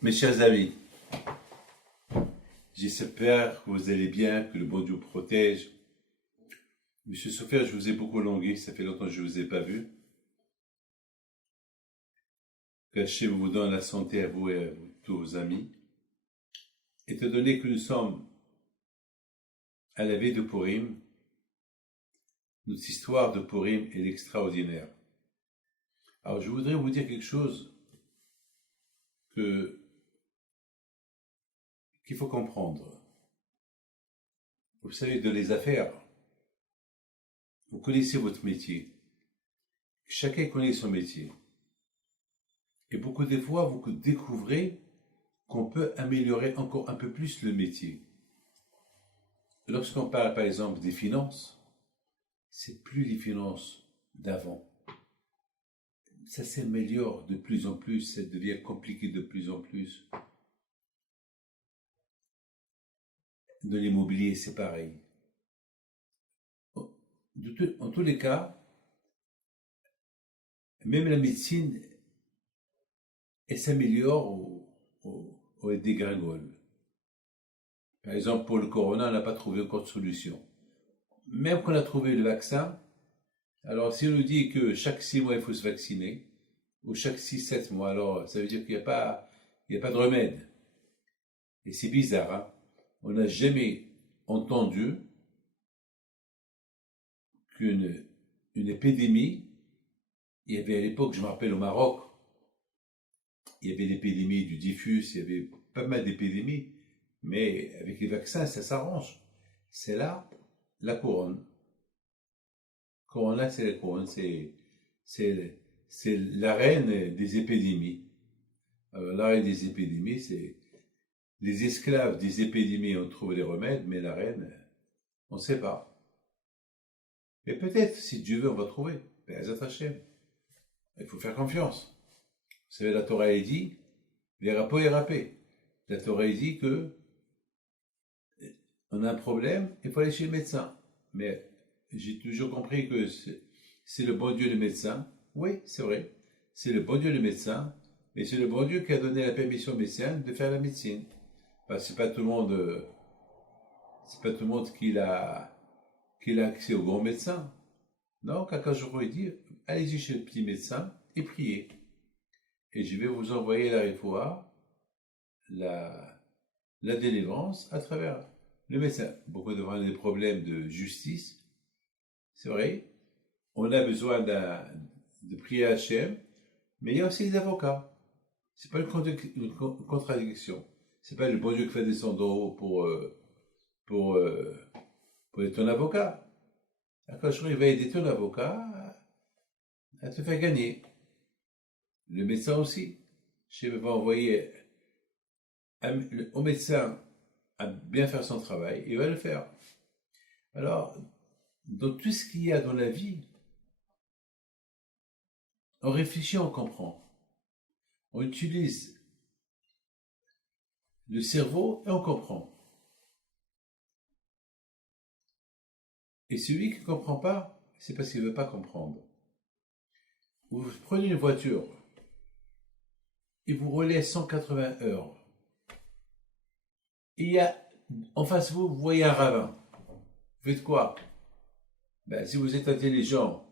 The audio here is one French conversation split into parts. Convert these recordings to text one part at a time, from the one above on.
Mes chers amis, j'espère que vous allez bien, que le bon Dieu vous protège. Monsieur Sofer, je vous ai beaucoup longué, ça fait longtemps que je ne vous ai pas vu. Qu'Hachem vous donne la santé à vous et à tous vos amis. Étant donné que nous sommes à la veille de Purim, notre histoire de Purim est extraordinaire. Alors je voudrais vous dire quelque chose qu'il faut comprendre. Vous savez, dans les affaires, vous connaissez votre métier. Chacun connaît son métier. Et beaucoup de fois, vous découvrez qu'on peut améliorer encore un peu plus le métier. Lorsqu'on parle par exemple des finances, c'est plus les finances d'avant. Ça s'améliore de plus en plus, ça devient compliqué de plus en plus. De l'immobilier, c'est pareil. En tous les cas, même la médecine, elle s'améliore ou elle dégringole. Par exemple, pour le corona, on n'a pas trouvé encore de solution. Même qu'on a trouvé le vaccin, alors si on nous dit que chaque 6 mois il faut se vacciner, ou chaque 6-7 mois, alors ça veut dire qu'il n'y a pas de remède. Et c'est bizarre, hein? On n'a jamais entendu qu'une épidémie, il y avait à l'époque, je me rappelle au Maroc, il y avait l'épidémie du typhus, il y avait pas mal d'épidémies, mais avec les vaccins, ça s'arrange. C'est là la couronne. Corona, c'est la couronne, c'est la reine des épidémies. Alors, la reine des épidémies, c'est les esclaves des épidémies ont trouvé les remèdes, mais la reine, on ne sait pas. Mais peut-être, si Dieu veut, on va trouver. Be'ezrat Hashem. Il faut faire confiance. Vous savez, la Torah est dit, les rapos et rapés. La Torah est dit que on a un problème, il faut aller chez le médecin. Mais j'ai toujours compris que c'est le bon Dieu le médecin. Oui, c'est vrai. C'est le bon Dieu le médecin, mais c'est le bon Dieu qui a donné la permission au médecin de faire la médecine. Parce que c'est pas tout le monde qui a accès au grand médecin. Non, quand je pourrais dire, allez-y chez le petit médecin et priez. Et je vais vous envoyer la réfoua, la délivrance à travers le médecin. Beaucoup de gens ont des problèmes de justice. C'est vrai. On a besoin de prier à Hachem, mais il y a aussi les avocats. C'est pas une contradiction. C'est pas le bon Dieu qui fait descendre en haut pour être ton avocat. Quand il va aider ton avocat à te faire gagner. Le médecin aussi. Je vais envoyer au médecin à bien faire son travail, il va le faire. Alors, dans tout ce qu'il y a dans la vie, on réfléchit, on comprend. On utilise le cerveau et on comprend. Et celui qui ne comprend pas, c'est parce qu'il ne veut pas comprendre. Vous prenez une voiture, il vous relaie 180 heures. Il y a en face de vous, vous voyez un ravin. Vous faites quoi? Si vous êtes intelligent,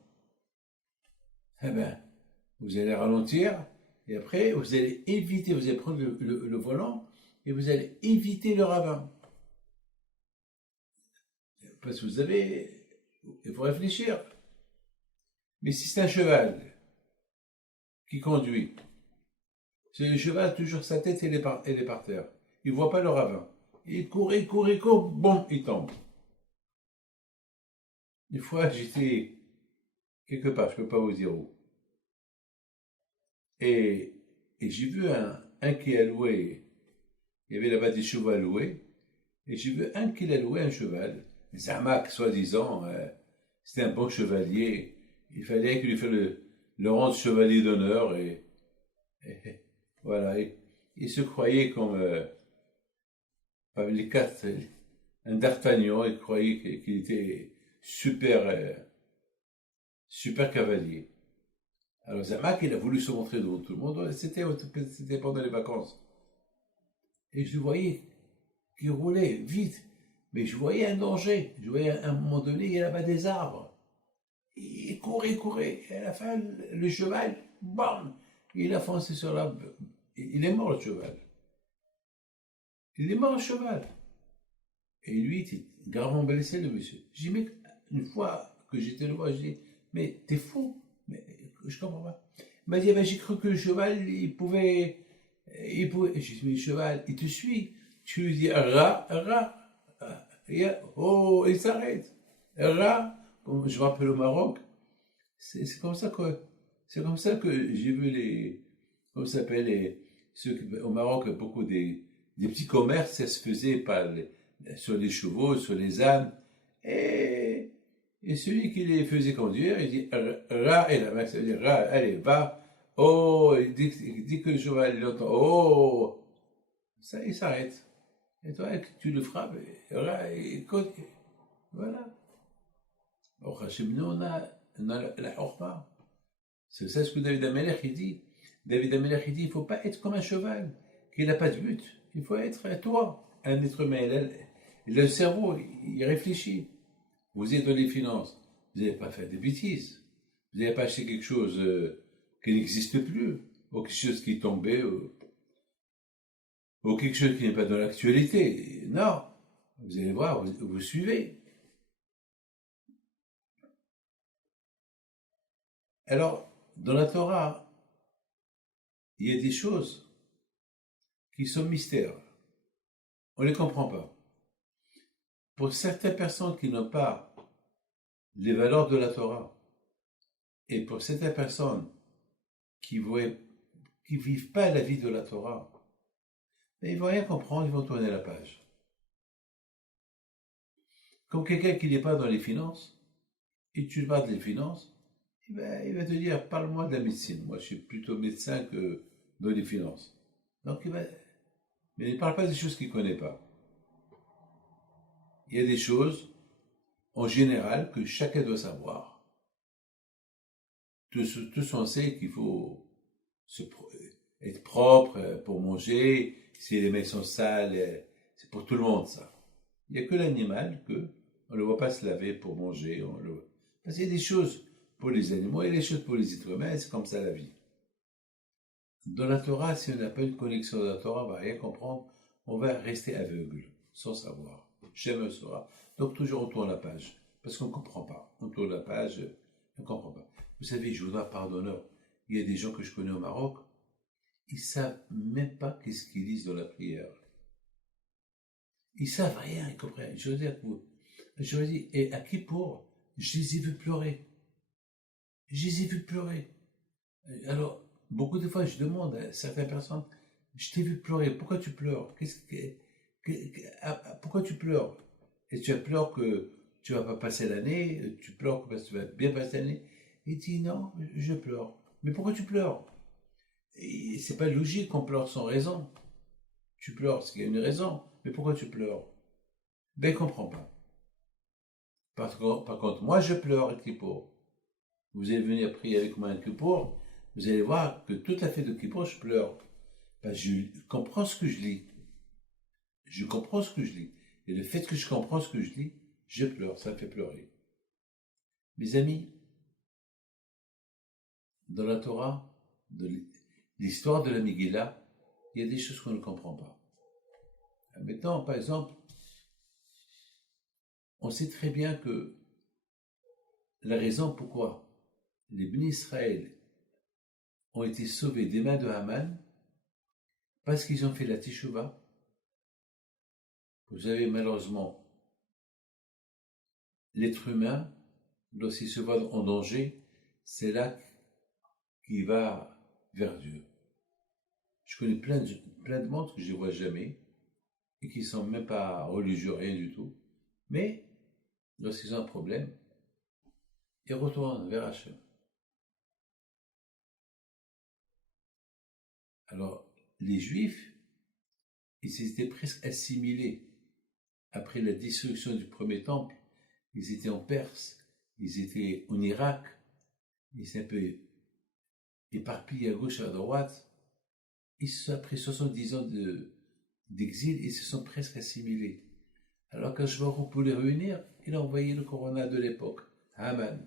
vous allez ralentir et après vous allez éviter, vous allez prendre le volant et vous allez éviter le ravin. Parce que il faut réfléchir. Mais si c'est un cheval qui conduit, c'est le cheval, toujours sa tête, elle est par terre. Il ne voit pas le ravin. Il court, bon, il tombe. Une fois, j'étais quelque part, je ne peux pas vous dire où. Et j'ai vu un qui a loué, il y avait là-bas des chevaux à louer, et j'ai vu un qui a loué un cheval, Zamak, soi-disant, c'était un bon chevalier, il fallait qu'il lui fasse le rang de chevalier d'honneur, et voilà, il se croyait comme les quatre, un d'Artagnan, il croyait qu'il était super cavalier. Alors Zamak, il a voulu se montrer devant tout le monde, c'était pendant les vacances. Et je le voyais qui roulait vite, mais je voyais un danger. Je voyais à un moment donné, il y a là-bas des arbres. Il courait, et à la fin, le cheval, bam, il a foncé sur l'arbre. Il est mort le cheval. Il est mort le cheval. Et lui, il était gravement blessé, le monsieur. J'ai dit, mais une fois que j'étais le voir, je dis, mais t'es fou, mais je comprends pas. Il m'a dit, ben, j'ai cru que le cheval, il pouvait. J'ai dit, mais le cheval, il te suit. Tu lui dis, rat, oh, il s'arrête. Rat, comme je me rappelle au Maroc, c'est comme ça que j'ai vu comment ça s'appelle, au Maroc, beaucoup des petits commerces, ça se faisait sur les chevaux, sur les ânes. Et, et celui qui les faisait conduire, il dit, rat, et la main, ça veut dire, rat, allez, va. Oh, il dit que le cheval, il entend, oh, ça, il s'arrête. Et toi, tu le frappes, et voilà. Au Hachem, nous, on a la Horma. C'est ça ce que David Amelech, il dit. David Amelech, il dit, il ne faut pas être comme un cheval, qui n'a pas de but. Il faut être, toi, un être humain. Le cerveau, il réfléchit. Vous êtes dans les finances. Vous n'avez pas fait des bêtises. Vous n'avez pas acheté quelque chose qui n'existe plus, ou quelque chose qui est tombé, ou quelque chose qui n'est pas dans l'actualité. Non. Vous allez voir, vous suivez. Alors, dans la Torah, il y a des choses qui sont mystères. On ne les comprend pas. Pour certaines personnes qui n'ont pas les valeurs de la Torah, et pour certaines personnes qui ne vivent pas la vie de la Torah, ils ne vont rien comprendre, ils vont tourner la page. Comme quelqu'un qui n'est pas dans les finances, et tu parles des finances, il va te dire, parle-moi de la médecine. Moi, je suis plutôt médecin que dans les finances. Donc, mais il ne parle pas des choses qu'il ne connaît pas. Il y a des choses, en général, que chacun doit savoir. Tous on sait qu'il faut être propre pour manger. Si les mains sont sales, c'est pour tout le monde, ça. Il n'y a que l'animal on ne le voit pas se laver pour manger. Parce qu'il y a des choses pour les animaux et des choses pour les êtres humains, c'est comme ça la vie. Dans la Torah, si on n'a pas une connexion de la Torah, on ne va rien comprendre, on va rester aveugle, sans savoir. Jamais saura. Donc toujours on tourne la page, parce qu'on ne comprend pas. On tourne la page, on ne comprend pas. Vous savez, je vous dois pardonneur. Il y a des gens que je connais au Maroc, ils ne savent même pas qu'est-ce qu'ils lisent dans la prière. Ils ne savent rien, ils comprennent. Je veux dire, et à qui pour je les ai vus pleurer. Je les ai vus pleurer. Alors, beaucoup de fois, je demande à certaines personnes, je t'ai vu pleurer, pourquoi tu pleures? Pourquoi tu pleures? Et tu pleures que tu vas pas passer l'année, tu pleures parce que tu vas bien passer l'année. Il dit non, je pleure. Mais pourquoi tu pleures? Et c'est pas logique qu'on pleure sans raison. Tu pleures parce qu'il y a une raison. Mais pourquoi tu pleures? Ben, il comprend pas. Par contre, moi je pleure, et Kippour. Vous allez venir prier avec moi un Kippour, vous allez voir que tout à fait de Kippour, je pleure. Parce que je comprends ce que je lis. Je comprends ce que je lis. Et le fait que je comprends ce que je lis, je pleure, ça me fait pleurer. Mes amis, dans la Torah, de l'histoire de la Megillah, il y a des choses qu'on ne comprend pas. Maintenant, par exemple, on sait très bien que la raison pourquoi les Bnei Israël ont été sauvés des mains de Haman, parce qu'ils ont fait la Teshuvah. Vous savez, malheureusement, l'être humain, lorsqu'il se voit en danger, c'est là qu'il va vers Dieu. Je connais plein de monde que je ne vois jamais et qui ne sont même pas religieux, rien du tout. Mais lorsqu'ils ont un problème, ils retournent vers Hachem. Alors, les Juifs, ils étaient presque assimilés. Après la destruction du premier temple, ils étaient en Perse, ils étaient en Irak, ils étaient un peu éparpillés à gauche et à droite. Après 70 ans d'exil, ils se sont presque assimilés. Alors quand je vois pour les réunir, il a envoyé le corona de l'époque, Haman.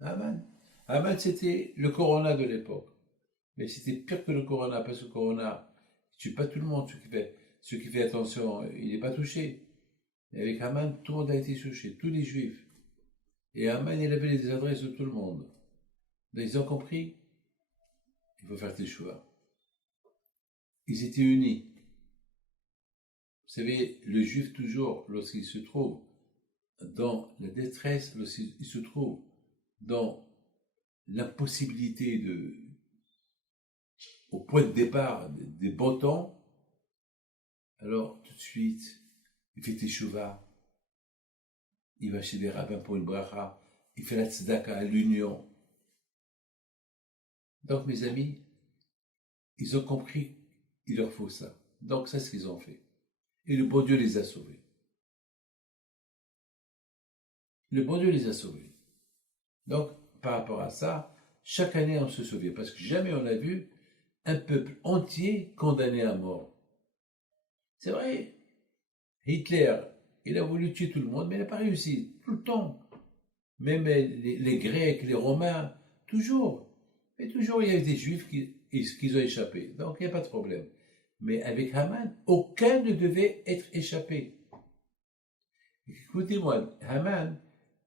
Haman, c'était le corona de l'époque. Mais c'était pire que le corona, parce que le corona, il tue pas tout le monde. Ceux qui fait attention, il n'est pas touché. Et avec Haman, tout le monde a été touché, tous les juifs. Et Haman, il avait les adresses de tout le monde. Donc, ils ont compris, il faut faire tes choix. Ils étaient unis. Vous savez, le juif, toujours, lorsqu'il se trouve dans la détresse, lorsqu'il se trouve dans l'impossibilité au point de départ des bons temps, alors tout de suite, il fait teshuva, il va chez les rabbins pour une bracha, il fait la tzedaka à l'union. Donc mes amis, ils ont compris qu'il leur faut ça. Donc c'est ce qu'ils ont fait. Et le bon Dieu les a sauvés. Le bon Dieu les a sauvés. Donc par rapport à ça, chaque année on se souvient, parce que jamais on a vu un peuple entier condamné à mort. C'est vrai, Hitler, il a voulu tuer tout le monde, mais il n'a pas réussi, tout le temps. Même les Grecs, les Romains, toujours. Mais toujours, il y avait des Juifs qui ont échappé. Donc, il n'y a pas de problème. Mais avec Haman, aucun ne devait être échappé. Écoutez-moi, Haman,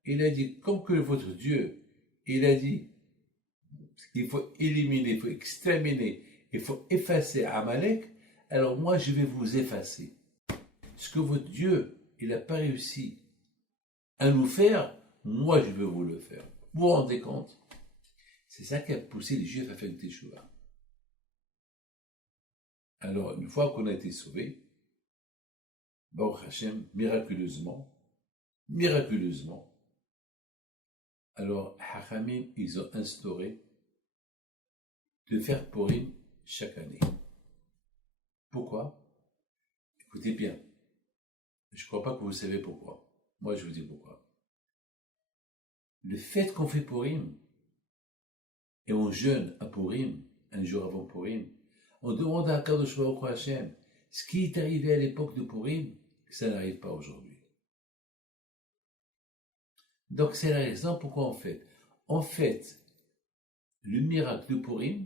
il a dit, comme que votre Dieu, il a dit qu'il faut éliminer, il faut exterminer, il faut effacer Amalek, alors moi, je vais vous effacer. Ce que votre Dieu, il n'a pas réussi à nous faire, moi, je veux vous le faire. Vous vous rendez compte? C'est ça qui a poussé les Juifs à faire une teshuva. Alors, une fois qu'on a été sauvés, Baruch Hashem, miraculeusement, alors, Hachamim, ils ont instauré de faire Purim chaque année. Pourquoi? Écoutez bien, je ne crois pas que vous savez pourquoi. Moi, je vous dis pourquoi. Le fait qu'on fait Purim, et on jeûne à Purim, un jour avant Purim, on demande à Kadosh Baruch Hu Hashem, ce qui est arrivé à l'époque de Purim, ça n'arrive pas aujourd'hui. Donc c'est la raison pourquoi on fête. On fête le miracle de Purim,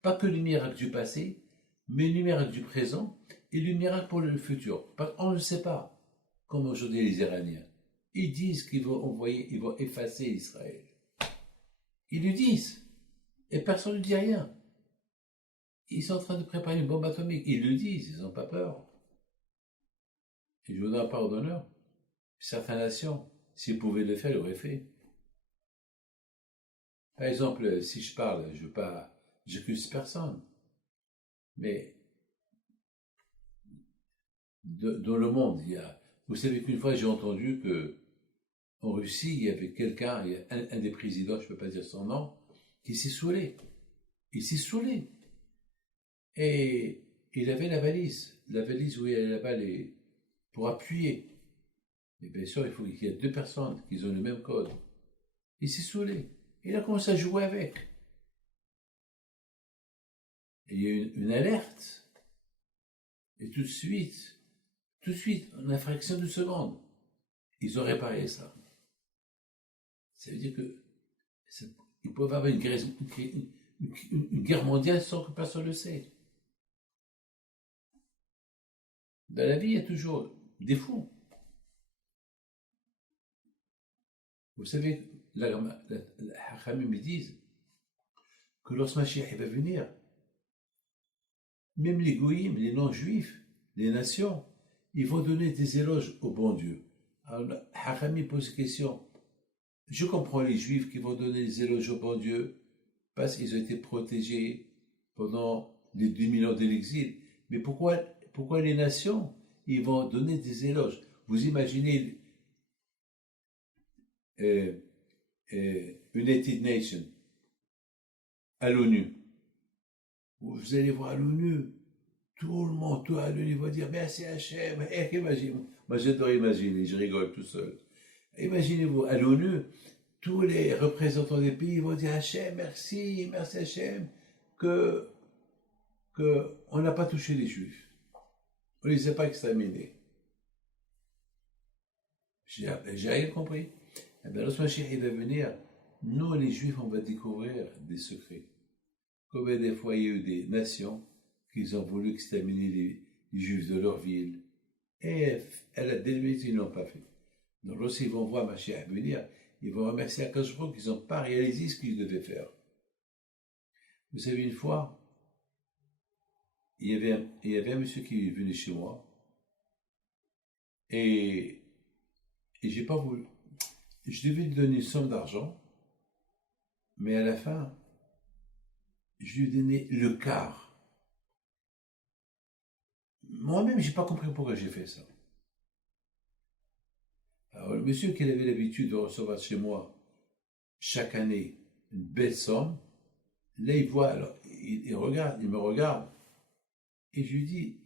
pas que le miracle du passé, mais le miracle du présent et le miracle pour le futur. On ne sait pas, comme aujourd'hui les Iraniens. Ils disent qu'ils vont envoyer, ils vont effacer Israël. Ils le disent. Et personne ne dit rien. Ils sont en train de préparer une bombe atomique. Ils le disent, ils n'ont pas peur. Et je vous donne un part d'honneur. Certaines nations, s'ils pouvaient le faire, ils l'auraient fait. Par exemple, si je parle, j'accuse personne. Mais dans le monde, vous savez qu'une fois j'ai entendu que en Russie, il y avait quelqu'un, un des présidents, je ne peux pas dire son nom, qui s'est saoulé. Il s'est saoulé. Et il avait la valise où il y avait là-bas pour appuyer. Et bien sûr, il faut qu'il y ait deux personnes qui ont le même code. Il s'est saoulé. Il a commencé à jouer avec. Et il y a eu une alerte. Et tout de suite, en une fraction de seconde, ils ont réparé ça. Ça veut dire qu'ils peuvent avoir une guerre mondiale sans que personne ne le sait. Dans la vie, il y a toujours des fous. Vous savez, les Hachamim me disent que lorsque Mashiach va venir, même les goïms, les non-juifs, les nations, ils vont donner des éloges au bon Dieu. Alors, Hachamim pose une question. Je comprends les juifs qui vont donner des éloges au bon Dieu parce qu'ils ont été protégés pendant les 2000 ans de l'exil. Mais pourquoi les nations, ils vont donner des éloges? Vous imaginez United Nations à l'ONU. Vous allez voir à l'ONU, tout le monde, tout à l'ONU va dire merci Hachem. Imagine, moi j'adore imaginer, je rigole tout seul. Imaginez-vous à l'ONU, tous les représentants des pays vont dire Hachem, merci, merci Hachem, que on n'a pas touché les Juifs. On ne les a pas exterminés. J'ai rien compris. Eh bien, lorsque Mashiach il va venir, nous les Juifs, on va découvrir des secrets. Combien des fois il y a eu des nations qui ont voulu exterminer les Juifs de leur ville. Et à la délimite, ils ne l'ont pas fait. Donc lorsqu'ils vont voir Mashiach venir, ils vont remercier Akadosh Baruch Hu qu'ils n'ont pas réalisé ce qu'ils devaient faire. Vous savez, une fois, il y avait un monsieur qui venait chez moi et j'ai pas voulu. Je devais lui donner une somme d'argent, mais à la fin, je lui ai donné le quart. Moi-même, j'ai pas compris pourquoi j'ai fait ça. Alors, le monsieur qui avait l'habitude de recevoir chez moi chaque année une belle somme, là, il voit, alors, il regarde, il me regarde, et je lui dis,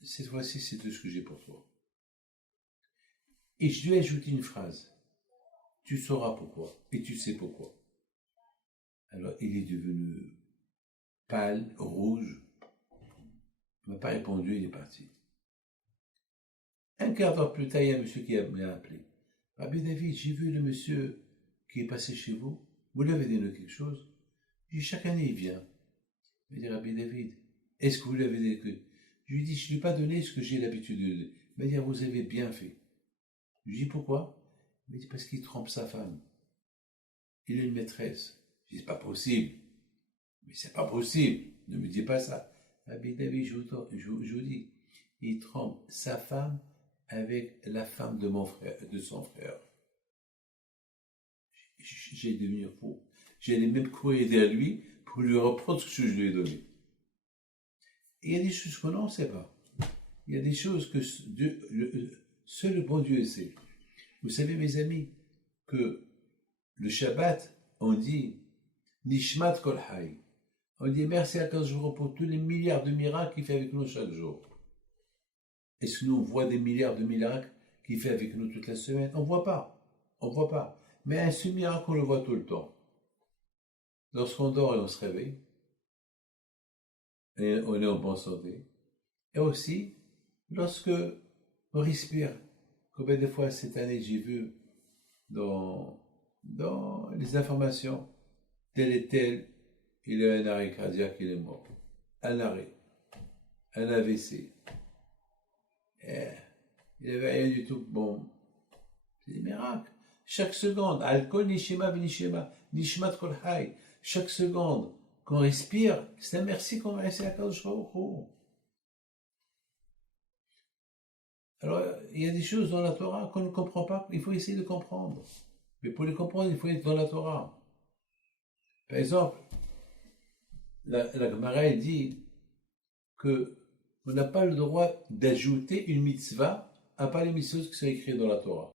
cette fois-ci, c'est tout ce que j'ai pour toi. Et je lui ai ajouté une phrase. Tu sauras pourquoi, et tu sais pourquoi. Alors, il est devenu pâle, rouge. Il m'a pas répondu, il est parti. Un quart d'heure plus tard, il y a un monsieur qui m'a appelé. Rabbi David, j'ai vu le monsieur qui est passé chez vous. Vous lui avez donné quelque chose? Je dis, chaque année, il vient. Il dit, Rabbi David, est-ce que vous lui avez donné quelque chose? Je lui dis, je ne lui ai pas donné ce que j'ai l'habitude de donner. Il m'a dit, vous avez bien fait. Je lui dis, pourquoi? Il m'a dit, parce qu'il trompe sa femme. Il a une maîtresse. Je dis, c'est pas possible. Mais c'est pas possible. Ne me dis pas ça. Rabbi David, je vous dis, il trompe sa femme avec la femme de mon frère, de son frère. J'ai devenu fou. J'allais même courir derrière lui pour lui reprendre ce que je lui ai donné. Et il y a des choses qu'on n'en sait pas. Il y a des choses que seul le bon Dieu sait. Vous savez, mes amis, que le Shabbat, on dit Nishmat Kol Hay. On dit merci à Kadosh Baruch Hu pour tous les milliards de miracles qu'il fait avec nous chaque jour. Est-ce que nous on voit des milliards de miracles qu'il fait avec nous toute la semaine? On ne voit pas. On ne voit pas. Mais un seul miracle, on le voit tout le temps. Lorsqu'on dort et on se réveille, et on est en bonne santé. Et aussi, lorsque on respire. Combien de fois cette année j'ai vu dans les informations, tel et tel, il a un arrêt cardiaque, il est mort. Un arrêt. Un AVC. Et il n'avait rien du tout. Bon, c'est des miracles. Chaque seconde, Al-Kol Nishima Vinishima, Nishmat Kol Hay. Chaque seconde qu'on respire, c'est un merci qu'on remercie à Kadosh Baruch Hu. Alors, il y a des choses dans la Torah qu'on ne comprend pas, il faut essayer de comprendre. Mais pour les comprendre, il faut être dans la Torah. Par exemple, la Gemara dit que on n'a pas le droit d'ajouter une mitzvah à part les mitzvot qui sont écrites dans la Torah.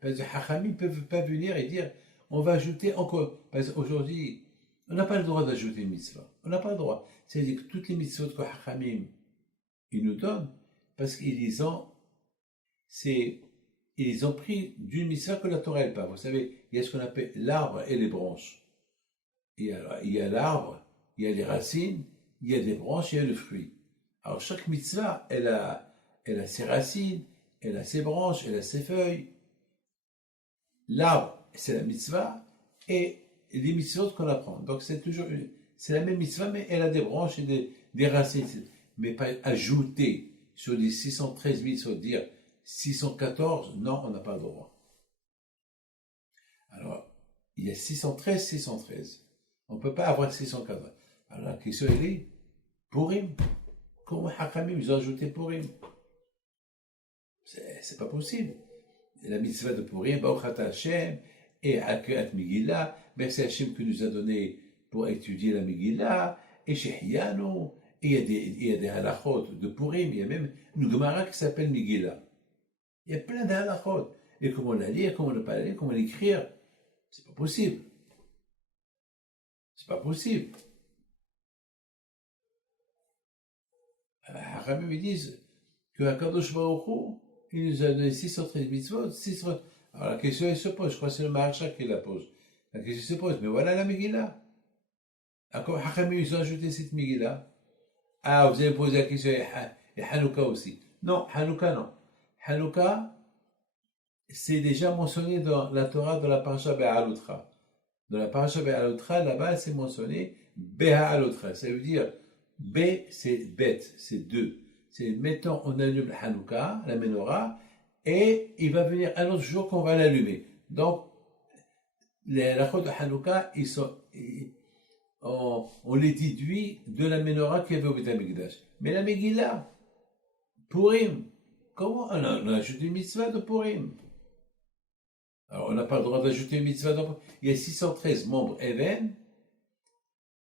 Parce que les Hachamim ne peuvent pas venir et dire on va ajouter encore. Parce qu'aujourd'hui, on n'a pas le droit d'ajouter une mitzvah. On n'a pas le droit. C'est-à-dire que toutes les mitzvot que Hachamim ils nous donnent, parce qu'ils les ont, ils ont pris d'une mitzvah que la Torah n'est pas. Vous savez, il y a ce qu'on appelle l'arbre et les branches. Et alors, il y a l'arbre, il y a les racines, il y a des branches, il y a le fruit. Alors chaque mitzvah, elle a ses racines, elle a ses branches, elle a ses feuilles. L'arbre, c'est la mitzvah, et les mitzvot qu'on apprend. Donc c'est la même mitzvah, mais elle a des branches et des racines. Mais pas ajouter sur les 613 mitzvot, dire 614, non, on n'a pas le droit. Alors, il y a 613. On ne peut pas avoir 614. Alors la question est, Purim. Comment Hakamim, ils ont ajouté Purim? C'est pas possible. La mitzvah de Purim, Baruch Hashem, et Akrat Megillah, merci Hashem qui nous a donné pour étudier la Megillah, et Shehianu, et il y a des halachot de Purim, il y a même une Gemara qui s'appelle Megillah. Il y a plein de halachot. Et comment la lire, comment ne pas la lire, comment l'écrire, c'est pas possible. C'est pas possible. Hakamim, ils disent que Akadosh Baruch Hu, il nous a donné 613 mitzvot, Alors la question elle se pose, je crois que c'est le Maharsha qui la pose. La question se pose, mais voilà la Megillah. Encore Hachamim, ils ont ajouté cette Megillah. Ah, vous allez me poser la question, et Hanouka aussi. Non, Hanouka non. Hanouka, c'est déjà mentionné dans la Torah de la Parasha Be'alotra. Dans la Parasha Be'alotra, là-bas, c'est mentionné Be'alotra. Ça veut dire, B, c'est bête, c'est deux. C'est mettons, on allume la Hanouka, la menorah, et il va venir un autre jour qu'on va l'allumer. Donc, les halachot de Hanouka, on les déduit de la menorah qu'il y avait au Beth Amikdash. Mais la Megillah, Purim, comment on a ajouté une mitzvah de Purim? Alors, on n'a pas le droit d'ajouter une mitzvah de Purim. Il y a 613 membres Even,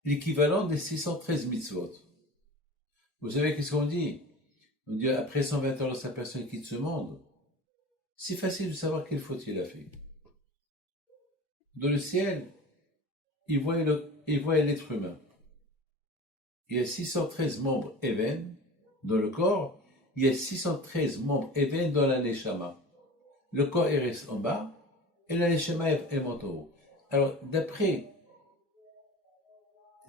l'équivalent des 613 mitzvot. Vous savez qu'est-ce qu'on dit? On dit après 120 ans, lorsque la personne quitte ce monde, c'est facile de savoir quelle faute il a fait. Dans le ciel, il voit l'être humain. Il y a 613 membres Even dans le corps, il y a 613 membres Even dans la Neshama. Le corps il reste en bas et la Neshama est monte en haut. Alors, d'après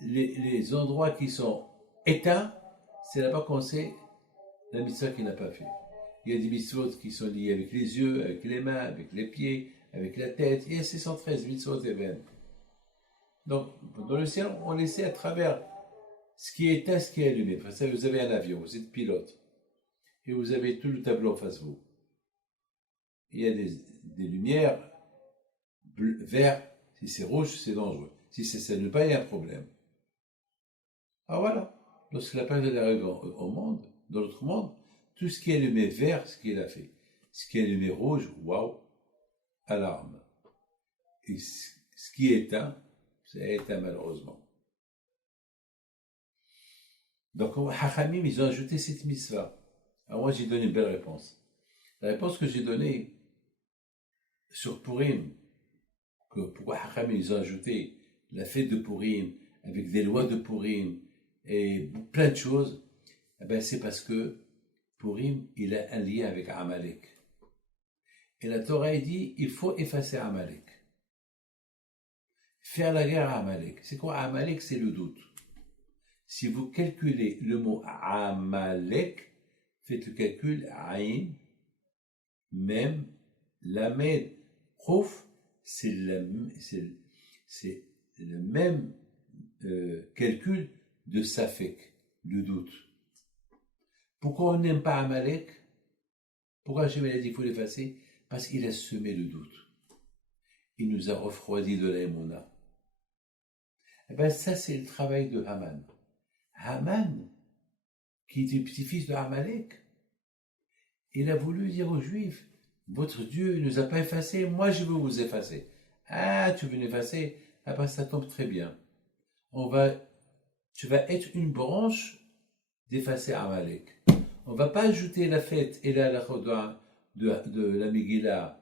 les endroits qui sont éteints, c'est là-bas qu'on sait la mitzvah qu'il n'a pas fait. Il y a des mitzvot qui sont liés avec les yeux, avec les mains, avec les pieds, avec la tête. Il y a 613 mitzvot Even. Donc, dans le ciel, on essaie à travers ce qui est éteint, ce qui est allumé. Vous savez, vous avez un avion, vous êtes pilote, et vous avez tout le tableau en face de vous. Il y a des lumières bleu, vert. Si c'est rouge, c'est dangereux. Si ça s'allume pas, il y a un problème. Ah voilà. Lorsque la personne arrive au monde, dans l'autre monde, tout ce qui est allumé vert, ce qu'il a fait. Ce qui est allumé rouge, waouh, alarme. Et ce qui est éteint, c'est éteint malheureusement. Donc, Hachamim, ils ont ajouté cette mitzvah. Alors moi, j'ai donné une belle réponse. La réponse que j'ai donnée sur Purim, que pourquoi Hachamim, ils ont ajouté la fête de Purim, avec des lois de Purim, et plein de choses, eh ben c'est parce que Purim, il a un lien avec Amalek. Et la Torah dit, il faut effacer Amalek. Faire la guerre à Amalek. C'est quoi Amalek? C'est le doute. Si vous calculez le mot Amalek, faites le calcul Aïn, même, Lamed, Khouf, c'est le même calcul de Safek, le doute. Pourquoi on n'aime pas Amalek? Pourquoi Hachem a dit qu'il faut l'effacer? Parce qu'il a semé le doute. Il nous a refroidi de la émouna. Eh bien, ça, c'est le travail de Haman. Haman, qui était petit-fils de Amalek, il a voulu dire aux Juifs, votre Dieu ne nous a pas effacés, moi je veux vous effacer. Ah, tu veux l'effacer? Ah ben ça tombe très bien. Tu vas être une branche d'effacer Amalek. On ne va pas ajouter la fête et la halakha de la Megillah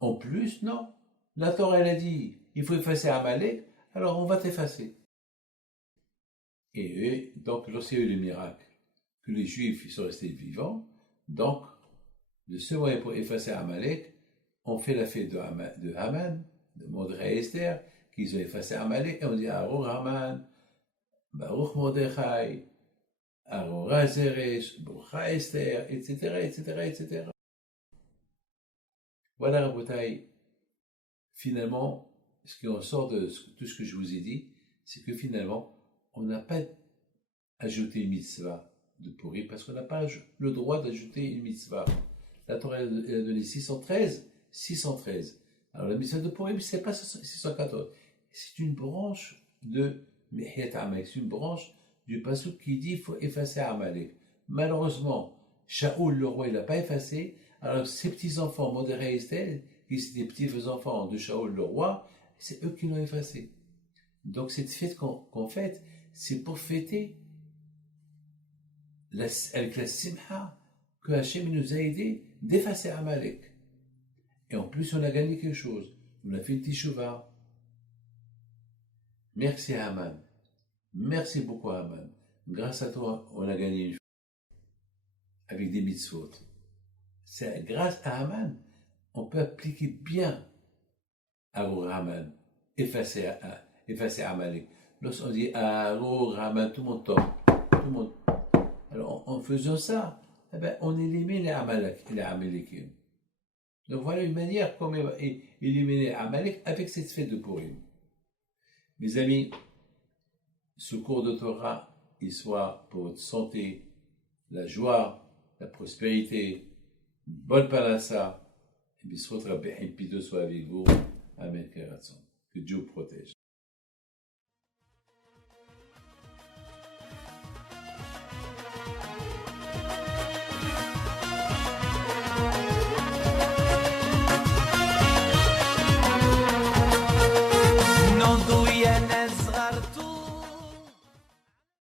en plus, non. La Torah, elle a dit, il faut effacer Amalek, alors on va t'effacer. Et donc, lorsqu'il y a eu le miracle, que les Juifs ils sont restés vivants, donc, de ce moyen pour effacer Amalek, on fait la fête de Haman, de Mordechai et Esther, qu'ils ont effacé Amalek, et on dit Arour Haman, Baruch Mordechai, Arour Zeresh, Baruch Esther, etc., etc., etc. Voilà, Rabotai. Finalement, ce qui en sort de tout ce que je vous ai dit, c'est que finalement, on n'a pas ajouté une mitzvah de Purim, parce qu'on n'a pas le droit d'ajouter une mitzvah. La Torah, elle a donné 613. Alors la mitzvah de Purim, c'est pas 614. C'est une branche de Mehiat Amalek. C'est une branche du pasuk qui dit qu'il faut effacer Amalek. Malheureusement, Shaoul, le roi, il n'a pas effacé. Alors ses petits-enfants, Mordechai et Esther, qui étaient des petits-enfants de Shaoul, le roi, c'est eux qui l'ont effacé. Donc cette fête qu'on fête, c'est pour fêter avec la simha que Hachem nous a aidé d'effacer Amalek. Et en plus, on a gagné quelque chose. On a fait une tishuva. Merci à Haman. Merci beaucoup à Haman. Grâce à toi, on a gagné une avec des mitzvot. C'est grâce à Haman on peut appliquer bien Arur Haman, effacer Amalek. Lorsqu'on dit Arur Haman, tout le monde tombe. Tout le monde. Alors, en faisant ça, eh ben, on élimine les Amalekim. Donc voilà une manière comment éliminer Amalek avec cette fête de Purim. Mes amis, ce cours de Torah, il soit pour votre santé, la joie, la prospérité, une bonne parnassa, et bien, Rabbi Himpido soit avec vous. Amen, que Dieu vous protège.